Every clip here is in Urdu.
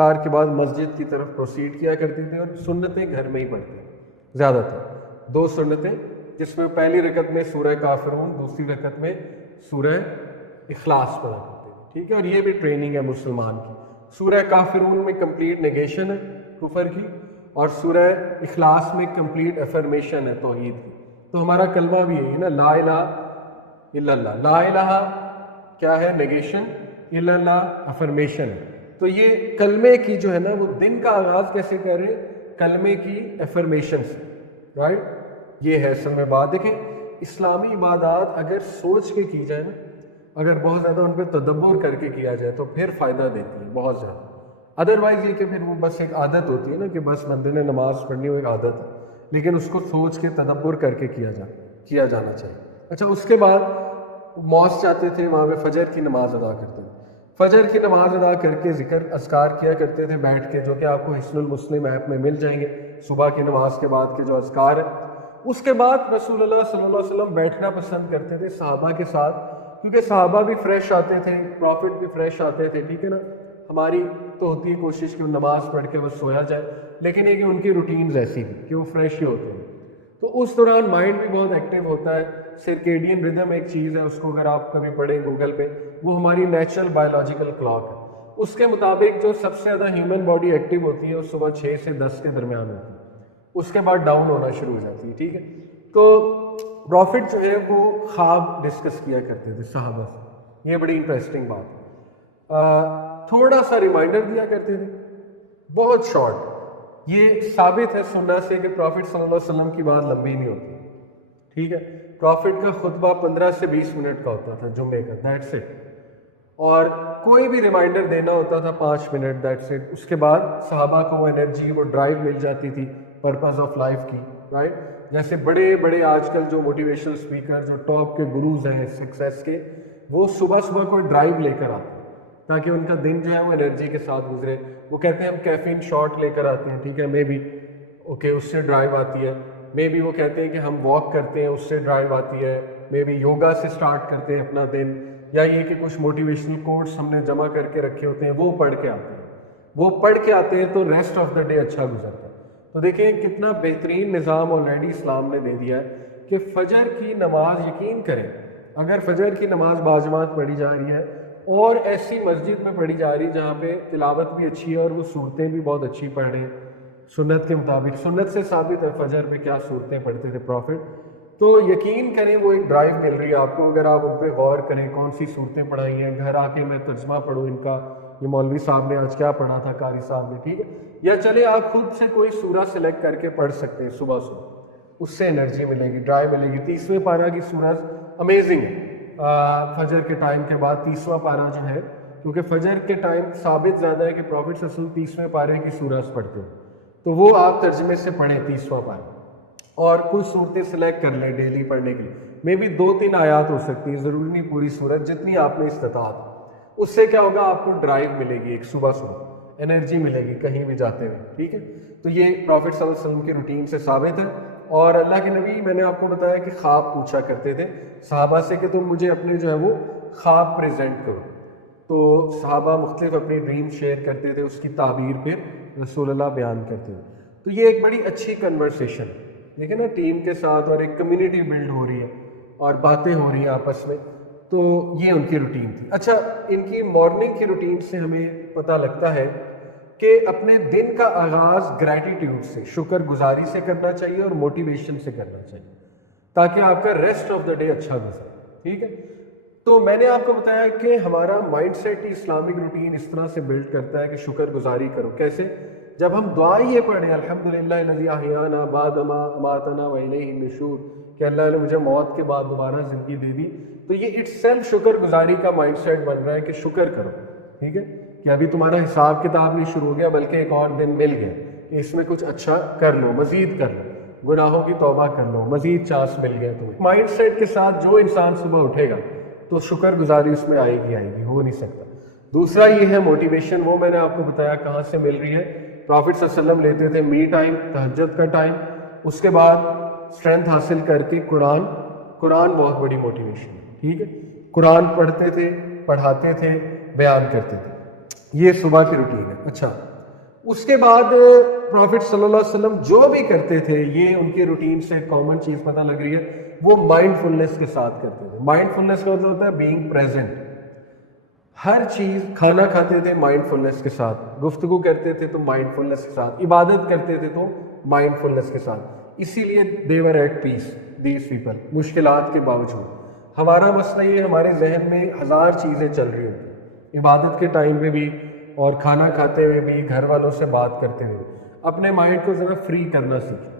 افطار کے بعد مسجد کی طرف پروسیڈ کیا کرتے تھے اور سنتیں گھر میں ہی پڑھتے تھے زیادہ تر، 2 سنتیں، جس میں پہلی رکعت میں سورہ کافرون، دوسری رکعت میں سورہ اخلاص پڑھا کرتے تھے، ٹھیک ہے. اور یہ بھی ٹریننگ ہے مسلمان کی. سورہ کافرون میں کمپلیٹ نیگیشن ہے کفر کی، اور سورہ اخلاص میں کمپلیٹ افرمیشن ہے توحید کی. تو ہمارا کلمہ بھی یہی ہے نا، لا الہ الا اللہ. لا الہ کیا ہے؟ نیگیشن، الا اللہ افرمیشن ہے. تو یہ کلمے کی جو ہے نا وہ دن کا آغاز کیسے کریں؟ کلمے کی افرمیشن سے، رائٹ. یہ ہے اصل میں بات. دیکھیں اسلامی عبادات اگر سوچ کے کی جائے نا، اگر بہت زیادہ ان پہ تدبر کر کے کیا جائے تو پھر فائدہ دیتی ہے بہت زیادہ. ادروائز یہ کہ پھر وہ بس ایک عادت ہوتی ہے نا کہ بس بندے نے نماز پڑھنی ہو، ایک عادت ہے، لیکن اس کو سوچ کے تدبر کر کے کیا جانا چاہیے. اچھا، اس کے بعد موس جاتے تھے، وہاں پہ فجر کی نماز ادا کرتے تھے. فجر کی نماز ادا کر کے ذکر اذکار کیا کرتے تھے بیٹھ کے، جو کہ آپ کو حصن المسلم ایپ میں مل جائیں گے، صبح کی نماز کے بعد کے جو اذکار ہیں. اس کے بعد رسول اللہ صلی اللہ علیہ وسلم بیٹھنا پسند کرتے تھے صحابہ کے ساتھ، کیونکہ صحابہ بھی فریش آتے تھے، پروفٹ بھی فریش آتے تھے، ٹھیک ہے نا. ہماری تو ہوتی ہے کوشش کہ وہ نماز پڑھ کے بس سویا جائے، لیکن یہ کہ ان کی روٹینز ایسی بھی کہ وہ فریش ہی ہوتے ہیں. تو اس دوران مائنڈ بھی بہت ایکٹیو ہوتا ہے. سرکیڈین ردم ایک چیز ہے، اس کو اگر آپ کبھی پڑھیں گوگل پہ، وہ ہماری نیچرل بایولوجیکل کلاک ہے. اس کے مطابق جو سب سے زیادہ ہیومن باڈی ایکٹیو ہوتی ہے وہ صبح 6 سے 10 کے درمیان ہوتی ہے، اس کے بعد ڈاؤن ہونا شروع ہو جاتی ہے، ٹھیک ہے. تو پروفٹ جو ہے وہ خواب ڈسکس کیا کرتے تھے صحابہ سے. یہ بڑی انٹرسٹنگ بات ہے. تھوڑا سا ریمائنڈر دیا کرتے تھے، بہت شارٹ. یہ ثابت ہے سنت سے کہ پروفٹ صلی اللہ علیہ وسلم کی بات لمبی نہیں ہوتی، ٹھیک ہے. پروفٹ کا خطبہ 15 سے 20 منٹ کا ہوتا تھا جمعے کا، دیٹس اٹ. اور کوئی بھی ریمائنڈر دینا ہوتا تھا 5 منٹ، دیٹس اٹ. اس کے بعد صحابہ کو وہ انرجی، وہ ڈرائیو مل جاتی تھی پرپز آف لائف کی، رائٹ. جیسے بڑے بڑے آج کل جو موٹیویشنل اسپیکر، جو ٹاپ کے گروز ہیں سکسیس کے، وہ صبح صبح کوئی ڈرائیو لے کر آتے ہیں تاکہ ان کا دن جو ہے وہ انرجی کے ساتھ گزرے. وہ کہتے ہیں ہم کیفین شاٹ لے کر آتے ہیں، ٹھیک ہے، مے بی اوکے اس سے ڈرائیو آتی ہے. مے بی وہ کہتے ہیں کہ ہم واک کرتے ہیں، اس سے ڈرائیو آتی ہے. مے بی یوگا سے سٹارٹ کرتے ہیں اپنا دن، یا یہ کہ کچھ موٹیویشنل کوٹس ہم نے جمع کر کے رکھے ہوتے ہیں، وہ پڑھ کے آتے ہیں تو ریسٹ آف دا ڈے اچھا گزرتا ہے. تو دیکھیں کتنا بہترین نظام آلریڈی اسلام نے دے دیا ہے کہ فجر کی نماز، یقین کریں اگر فجر کی نماز باجماعت پڑھی جا رہی ہے اور ایسی مسجد میں پڑھی جا رہی ہے جہاں پہ تلاوت بھی اچھی ہے اور وہ صورتیں بھی بہت اچھی پڑھ رہے ہیں سنت کے مطابق. سنت سے ثابت ہے فجر میں کیا صورتیں پڑھتے تھے پروفٹ. تو یقین کریں وہ ایک ڈرائیو مل رہی ہے آپ کو اگر آپ ان پہ غور کریں کون سی صورتیں پڑھائی ہیں. گھر آ کے میں ترجمہ پڑھوں ان کا، یہ مولوی صاحب نے آج کیا پڑھا تھا، قاری صاحب نے، ٹھیک ہے. یا چلے آپ خود سے کوئی سورہ سلیکٹ کر کے پڑھ سکتے ہیں صبح، اس سے انرجی ملے گی، ڈرائیو ملے گی. 30ویں پارہ کی سورت امیزنگ ہے. فجر کے ٹائم کے بعد 30واں پارہ جو ہے، کیونکہ فجر کے ٹائم ثابت زیادہ ہے کہ پروفٹ صلی اللہ علیہ وسلم 30ویں پارے کی سورت پڑھتے ہیں، تو وہ آپ ترجمے سے پڑھیں 30واں پارہ، اور کچھ صورتیں سلیکٹ کر لیں ڈیلی پڑھنے کے لیے. مے بی 2-3 آیات ہو سکتی ہیں، ضروری نہیں پوری صورت، جتنی آپ نے استطاعت. اس سے کیا ہوگا، آپ کو ڈرائیو ملے گی، ایک صبح انرجی ملے گی کہیں بھی جاتے ہوئے، ٹھیک ہے. تو یہ پروفٹ صلی اللہ علیہ وسلم کی روٹین سے ثابت ہے. اور اللہ کے نبی، میں نے آپ کو بتایا کہ خواب پوچھا کرتے تھے صحابہ سے کہ تم مجھے اپنے جو ہے وہ خواب پریزنٹ کرو. تو صحابہ مختلف اپنی ڈریم شیئر کرتے تھے، اس کی تعبیر پہ رسول اللہ بیان کرتے تھے. تو یہ ایک بڑی اچھی کنورسیشن ہے، دیکھیں نا، ٹیم کے ساتھ، اور ایک کمیونٹی بلڈ ہو رہی ہے اور باتیں ہو رہی ہیں آپس میں. تو یہ ان کی روٹین تھی. اچھا، ان کی مارننگ کی روٹین سے ہمیں پتہ لگتا ہے کہ اپنے دن کا آغاز گریٹیٹیوڈ سے، شکر گزاری سے کرنا چاہیے اور موٹیویشن سے کرنا چاہیے تاکہ آپ کا ریسٹ آف دا ڈے اچھا گزرے، ٹھیک ہے. تو میں نے آپ کو بتایا کہ ہمارا مائنڈ سیٹ ہی اسلامک روٹین اس طرح سے بلڈ کرتا ہے کہ شکر گزاری کرو. کیسے؟ جب ہم دعا یہ پڑھیں الحمدللہ الذی احیانا بعد ما اماتنا والیہ النشور، کہ اللہ نے مجھے موت کے بعد دوبارہ زندگی دے دی، تو یہ اٹ سیلف شکر گزاری کا مائنڈ سیٹ بن رہا ہے کہ شکر کرو، ٹھیک ہے، کہ ابھی تمہارا حساب کتاب نہیں شروع ہو گیا بلکہ ایک اور دن مل گیا کہ اس میں کچھ اچھا کر لو، مزید کر لو، گناہوں کی توبہ کر لو، مزید چانس مل گیا تمہیں. مائنڈ سیٹ کے ساتھ جو انسان صبح اٹھے گا تو شکر گزاری اس میں آئے گی، ہو نہیں سکتا. دوسرا یہ ہے موٹیویشن، وہ میں نے آپ کو بتایا کہاں سے مل رہی ہے. پروفٹ صلی اللہ علیہ وسلم لیتے تھے می ٹائم، تہجد کا ٹائم، اس کے بعد اسٹرینتھ حاصل کر کے قرآن بہت بڑی موٹیویشن ہے، ٹھیک ہے. قرآن پڑھتے تھے، پڑھاتے تھے، بیان کرتے تھے. یہ صبح کی روٹین ہے. اچھا اس کے بعد پروفٹ صلی اللہ علیہ وسلم جو بھی کرتے تھے, یہ ان کی روٹین سے کامن چیز پتہ لگ رہی ہے, وہ مائنڈ فلنس کے ساتھ کرتے تھے. مائنڈ فلنس کا مطلب ہوتا ہے بینگ پریزنٹ. ہر چیز, کھانا کھاتے تھے مائنڈ فلنس کے ساتھ, گفتگو کرتے تھے تو مائنڈ فلنس کے ساتھ, عبادت کرتے تھے تو مائنڈ فلنس کے ساتھ. اسی لیے they were at peace, these people, مشکلات کے باوجود. ہمارا مسئلہ یہ, ہمارے ذہن میں ہزار چیزیں چل رہی ہوتی ہیں, عبادت کے ٹائم پہ بھی اور کھانا کھاتے ہوئے بھی, گھر والوں سے بات کرتے ہوئے. اپنے مائنڈ کو ذرا فری کرنا سیکھیں.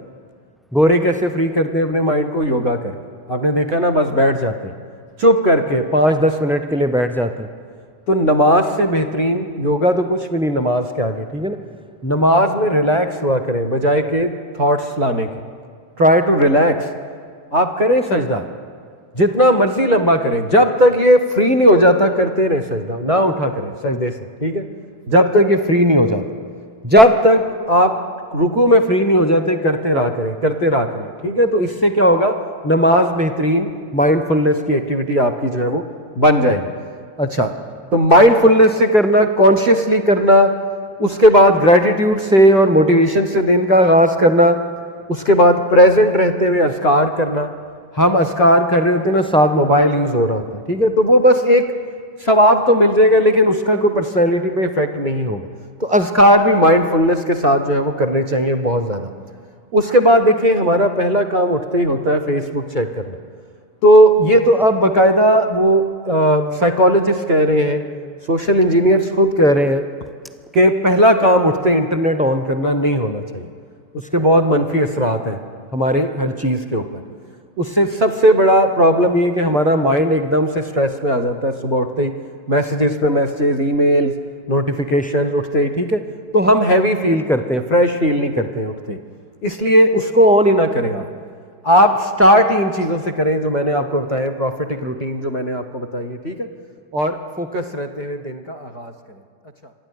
گورے کیسے فری کرتے ہیں اپنے مائنڈ کو؟ یوگا کر کے. آپ نے دیکھا نا, بس بیٹھ جاتے ہیں چپ کر کے, 5-10 منٹ کے لیے بیٹھ جاتے ہیں. تو نماز سے بہترین یوگا تو کچھ بھی نہیں نماز کے آگے, ٹھیک ہے نا. نماز میں ریلیکس ہوا کریں بجائے کہ تھاٹس لانے کے. Try to relax. آپ کریں سجدہ, جتنا مرضی لمبا کریں, جب تک یہ فری نہیں ہو جاتا کرتے رہے سجدہ, نہ اٹھا کریں سجدے سے, ٹھیک ہے, جب تک یہ فری نہیں ہو جاتا. جب تک آپ رکوع میں فری نہیں ہو جاتے کرتے رہا کریں, ٹھیک ہے. تو اس سے کیا ہوگا, نماز بہترین مائنڈ فلنس کی ایکٹیویٹی آپ کی جو ہے وہ بن جائے گی. اچھا, تو مائنڈ فلنس سے کرنا, کانشیسلی کرنا, اس کے بعد گریٹیٹیوڈ سے اور موٹیویشن سے دن کا آغاز کرنا, اس کے بعد پریزنٹ رہتے ہوئے اذکار کرنا. ہم اذکار کر رہے ہوتے ہیں نا, ساتھ موبائل یوز ہو رہا ہوتا ہے, ٹھیک ہے, تو وہ بس ایک ثواب تو مل جائے گا لیکن اس کا کوئی پرسنالٹی پہ افیکٹ نہیں ہوگا. تو اذکار بھی مائنڈ فلنس کے ساتھ جو ہے وہ کرنے چاہیے بہت زیادہ. اس کے بعد دیکھیں, ہمارا پہلا کام اٹھتے ہی ہوتا ہے فیس بک چیک کرنا. تو یہ تو اب باقاعدہ وہ سائیکالوجسٹ کہہ رہے ہیں, سوشل انجینئرس خود کہہ رہے ہیں کہ پہلا کام اٹھتے انٹرنیٹ آن کرنا نہیں ہونا چاہیے. اس کے بہت منفی اثرات ہیں ہمارے ہر چیز کے اوپر. اس سے سب سے بڑا پرابلم یہ ہے کہ ہمارا مائنڈ ایک دم سے سٹریس میں آ جاتا ہے صبح اٹھتے ہی, میسیجز پہ میسیجز, ای میلز, نوٹیفیکیشن اٹھتے ہی, ٹھیک ہے. تو ہم ہیوی فیل کرتے ہیں, فریش فیل نہیں کرتے ہیں اٹھتے. اس لیے اس کو آن ہی نہ کریں. آپ سٹارٹ ہی ان چیزوں سے کریں جو میں نے آپ کو بتایا, پروفیٹک روٹین جو میں نے آپ کو بتائی ہے, ٹھیک ہے, اور فوکس رہتے ہوئے دن کا آغاز کریں. اچھا.